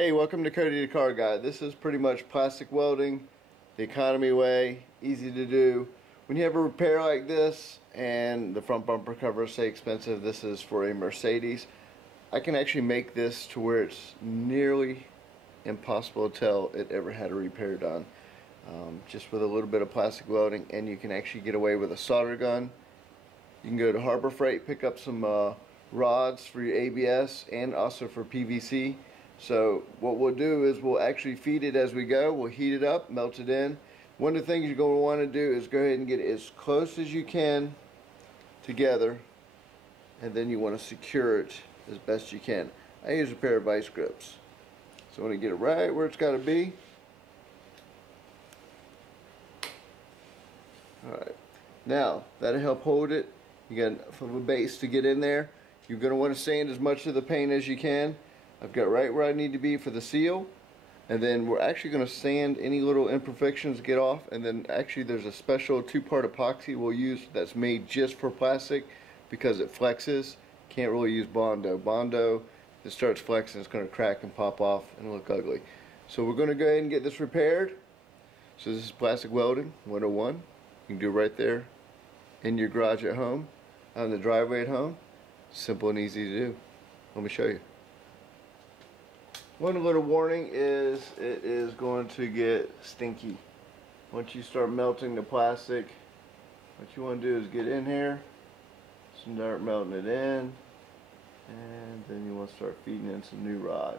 Hey, welcome to Cody the Car Guy. This is pretty much plastic welding, the economy way, easy to do. When you have a repair like this and the front bumper covers say expensive, this is for a Mercedes, I can actually make this to where it's nearly impossible to tell it ever had a repair done. Just with a little bit of plastic welding, and you can actually get away with a solder gun. You can go to Harbor Freight, pick up some rods for your ABS and also for PVC. So what we'll do is we'll actually feed it as we go. We'll heat it up, melt it in. One of the things you're going to want to do is go ahead and get it as close as you can together, and then you want to secure it as best you can. I use a pair of vice grips. So I want to get it right where it's got to be. Alright, now that'll help hold it. You got enough of a base to get in there. You're going to want to sand as much of the paint as you can. I've got right where I need to be for the seal, and then we're actually going to sand any little imperfections get off, and then actually there's a special two-part epoxy we'll use that's made just for plastic because it flexes. Can't really use Bondo. Bondo, if it starts flexing, it's going to crack and pop off and look ugly. So we're going to go ahead and get this repaired. So this is plastic welding 101. You can do right there in your garage at home, out in the driveway at home. Simple and easy to do. Let me show you. One little warning is it is going to get stinky. Once you start melting the plastic, what you want to do is get in here, start melting it in, and then you want to start feeding in some new rod.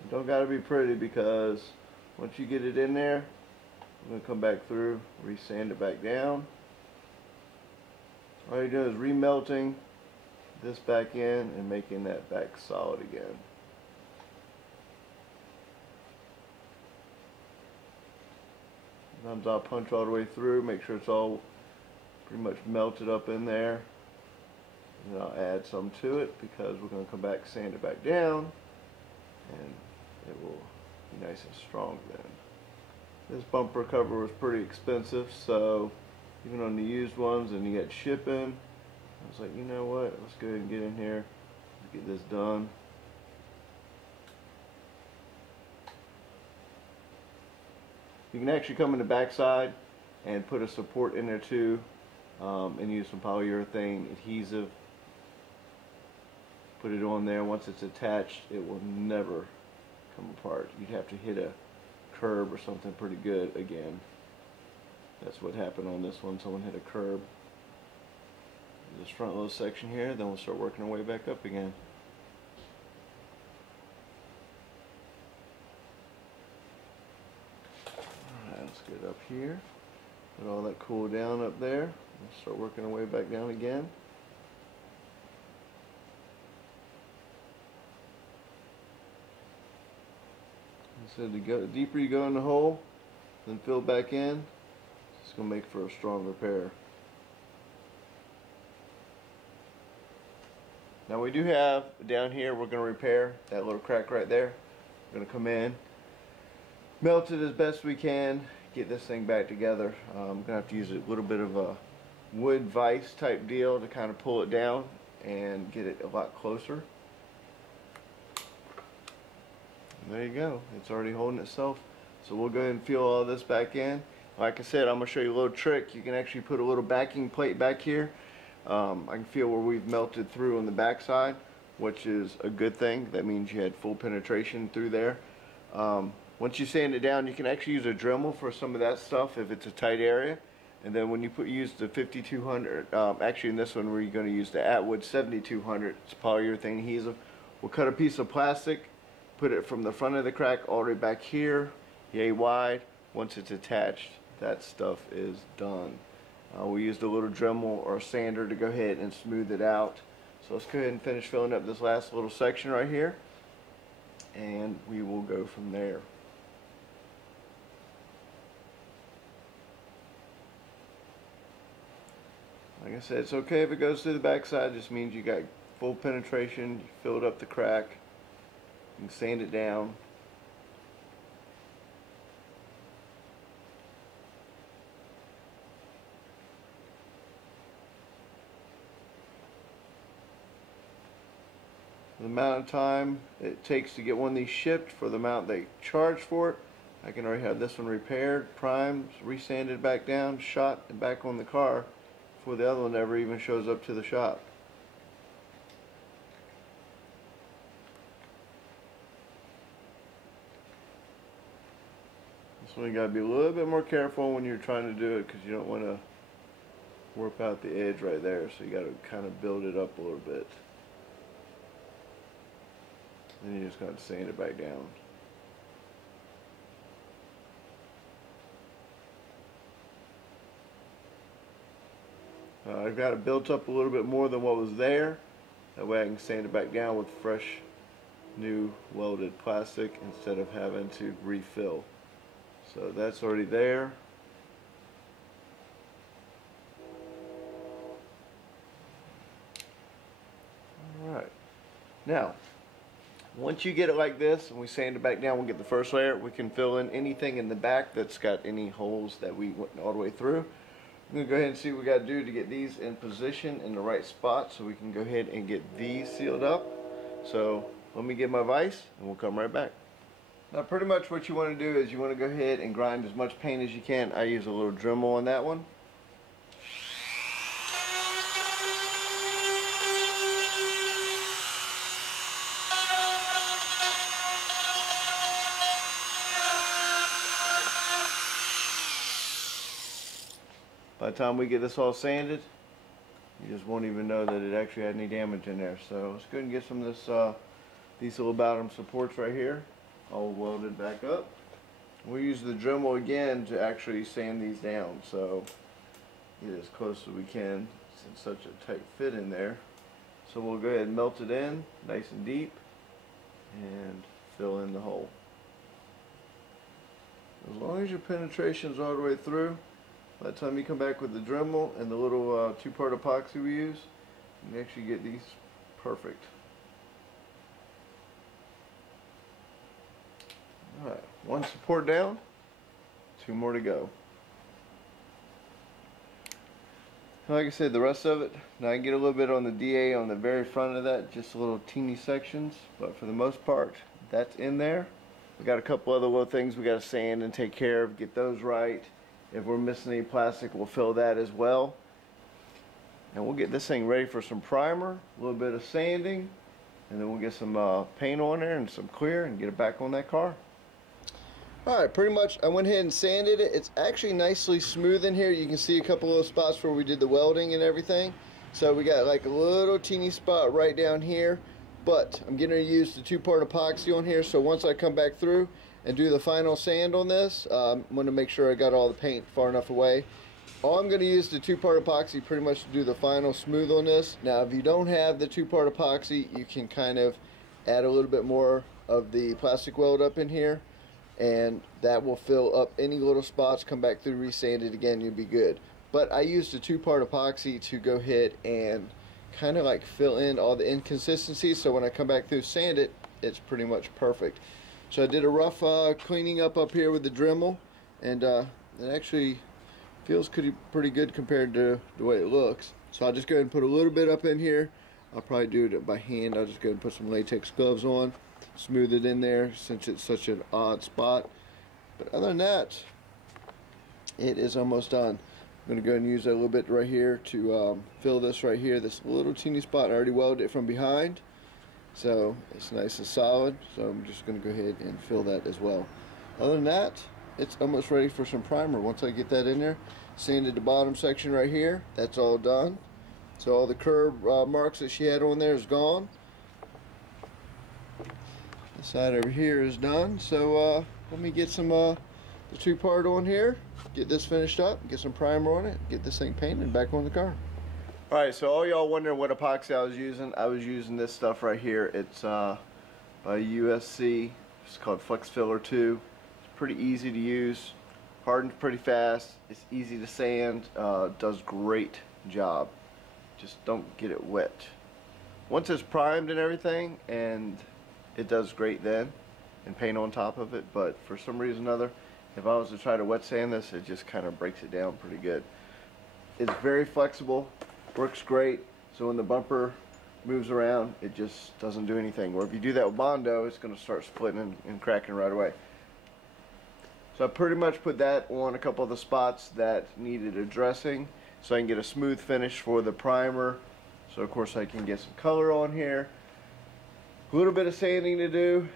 It don't got to be pretty, because once you get it in there, I'm going to come back through, re-sand it back down. All you're doing is remelting this back in and making that back solid again. Sometimes I'll punch all the way through, make sure it's all pretty much melted up in there, and then I'll add some to it because we're going to come back, sand it back down, and it will be nice and strong then. This bumper cover was pretty expensive, so even on the used ones and you got shipping, I was like, you know what, let's go ahead and get in here, let's get this done. You can actually come in the back side and put a support in there too, and use some polyurethane adhesive. Put it on there. Once it's attached, it will never come apart. You'd have to hit a curb or something pretty good again. That's what happened on this one. Someone hit a curb. This front little section here, then we'll start working our way back up again. Alright, let's get up here. Let all that cool down up there. We'll start working our way back down again. So the deeper you go in the hole, then fill back in, it's going to make for a strong repair. Now we do have down here, we're going to repair that little crack right there. We're going to come in, melt it as best we can, get this thing back together. I'm going to have to use a little bit of a wood vise type deal to kind of pull it down and get it a lot closer. And there you go, it's already holding itself. So we'll go ahead and fill all this back in. Like I said, I'm going to show you a little trick. You can actually put a little backing plate back here. I can feel where we've melted through on the back side, which is a good thing. That means you had full penetration through there. Once you sand it down, you can actually use a Dremel for some of that stuff if it's a tight area. And then when you use the 5200, actually in this one we're going to use the Atwood 7200, it's polyurethane adhesive. We'll cut a piece of plastic, put it from the front of the crack all the way back here, yay wide. Once it's attached, that stuff is done. We used a little Dremel or a sander to go ahead and smooth it out. So let's go ahead and finish filling up this last little section right here, and we will go from there. Like I said, it's okay if it goes through the backside. It just means you got full penetration, you filled up the crack, you can sand it down. the amount of time it takes to get one of these shipped for the amount they charge for it. I can already have this one repaired, primed, resanded back down, shot, and back on the car before the other one ever even shows up to the shop. This one you gotta be a little bit more careful when you're trying to do it because you don't want to warp out the edge right there, so you gotta kind of build it up a little bit. Then you just got to sand it back down. I've got it built up a little bit more than what was there. That way I can sand it back down with fresh, new welded plastic instead of having to refill. So that's already there. Alright. Now, once you get it like this and we sand it back down, we'll get the first layer. We can fill in anything in the back that's got any holes that we went all the way through. I'm going to go ahead and see what we got to do to get these in position in the right spot so we can go ahead and get these sealed up. So let me get my vise and we'll come right back. Now pretty much what you want to do is you want to go ahead and grind as much paint as you can. I use a little Dremel on that one. By the time we get this all sanded, you just won't even know that it actually had any damage in there. So let's go ahead and get some of this, these little bottom supports right here, all welded back up. We use the Dremel again to actually sand these down, so get as close as we can. It's such a tight fit in there. So we'll go ahead and melt it in, nice and deep, and fill in the hole. As long as your penetration's all the way through, by the time you come back with the Dremel and the little two-part epoxy we use, you can actually get these perfect. Alright, one support down, two more to go. Like I said, the rest of it, now I can get a little bit on the DA on the very front of that, just little teeny sections, but for the most part, that's in there. We got a couple other little things we got to sand and take care of, get those right. If we're missing any plastic, we'll fill that as well. And we'll get this thing ready for some primer, a little bit of sanding, and then we'll get some paint on there and some clear and get it back on that car. Alright, pretty much I went ahead and sanded it. It's actually nicely smooth in here. You can see a couple of spots where we did the welding and everything. So we got like a little teeny spot right down here. But I'm going to use the two-part epoxy on here, so once I come back through and do the final sand on this, I'm going to make sure I got all the paint far enough away. I'm going to use the two-part epoxy pretty much to do the final smooth on this. Now if you don't have the two-part epoxy, you can kind of add a little bit more of the plastic weld up in here, and that will fill up any little spots. Come back through, resand it again, you'll be good. But I used the two-part epoxy to go ahead and kind of like fill in all the inconsistencies, so when I come back through sand it, it's pretty much perfect. So I did a rough cleaning up here with the Dremel, and it actually feels pretty good compared to the way it looks. So I'll just go ahead and put a little bit up in here. I'll probably do it by hand. I'll just go ahead and put some latex gloves on, smooth it in there since it's such an odd spot. But other than that, it is almost done. I'm going to go ahead and use that a little bit right here to fill this right here, this little teeny spot. I already welded it from behind, so it's nice and solid. So I'm just going to go ahead and fill that as well. Other than that, it's almost ready for some primer. Once I get that in there, sanded the bottom section right here, that's all done. So all the curb marks that she had on there is gone. The side over here is done. So let me get some the two-part on here, get this finished up, get some primer on it, get this thing painted and back on the car. Alright, so all y'all wondering what epoxy I was using this stuff right here. It's by USC. It's called Flex Filler 2. It's pretty easy to use, hardens pretty fast, it's easy to sand, does great job. Just don't get it wet. Once it's primed and everything, and it does great then, and paint on top of it, but for some reason or another, if I was to try to wet sand this, it just kind of breaks it down pretty good. It's very flexible, works great, so when the bumper moves around, it just doesn't do anything. Where if you do that with Bondo, it's going to start splitting and cracking right away. So I pretty much put that on a couple of the spots that needed addressing so I can get a smooth finish for the primer. So of course I can get some color on here. A little bit of sanding to do,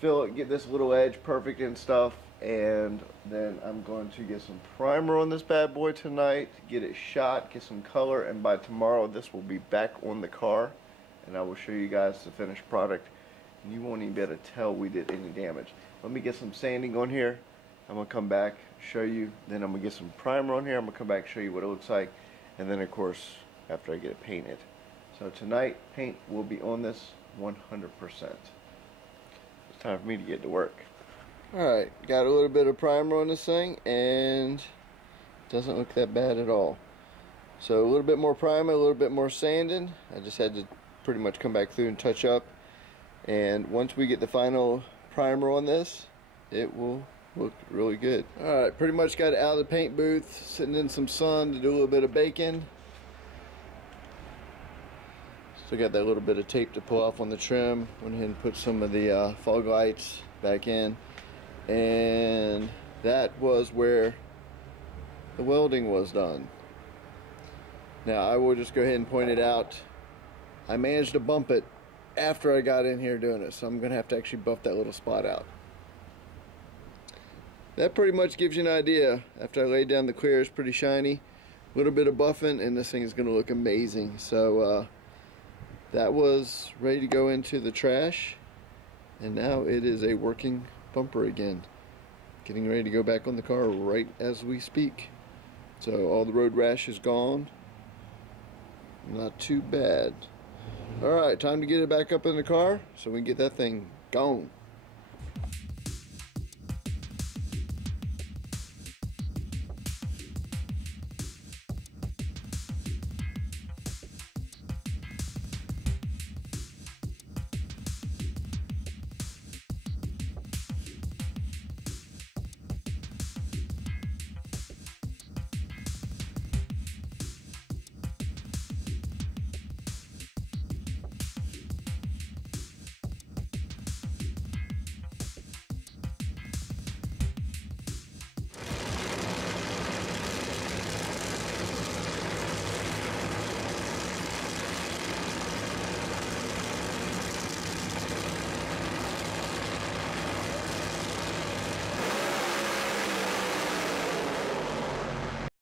get this little edge perfect and stuff, and then I'm going to get some primer on this bad boy tonight, get it shot, get some color, and by tomorrow this will be back on the car and I will show you guys the finished product and you won't even be able to tell we did any damage. Let me get some sanding on here. I'm going to come back, show you, then I'm going to get some primer on here, I'm going to come back, show you what it looks like, and then of course after I get it painted. So tonight paint will be on this 100%. It's time for me to get to work. Alright, got a little bit of primer on this thing and it doesn't look that bad at all. So a little bit more primer, a little bit more sanding. I just had to pretty much come back through and touch up, and once we get the final primer on this, it will look really good. Alright, pretty much got it out of the paint booth, sitting in some sun to do a little bit of baking. Still got that little bit of tape to pull off on the trim. Went ahead and put some of the fog lights back in, and that was where the welding was done. Now I will just go ahead and point it out, I managed to bump it after I got in here doing it, so I'm gonna have to actually buff that little spot out. That pretty much gives you an idea. After I laid down the clear, it's pretty shiny, a little bit of buffing, and this thing is gonna look amazing. So that was ready to go into the trash, and now it is a working bumper again, getting ready to go back on the car right as we speak. So all the road rash is gone, not too bad. Alright, time to get it back up in the car so we can get that thing gone.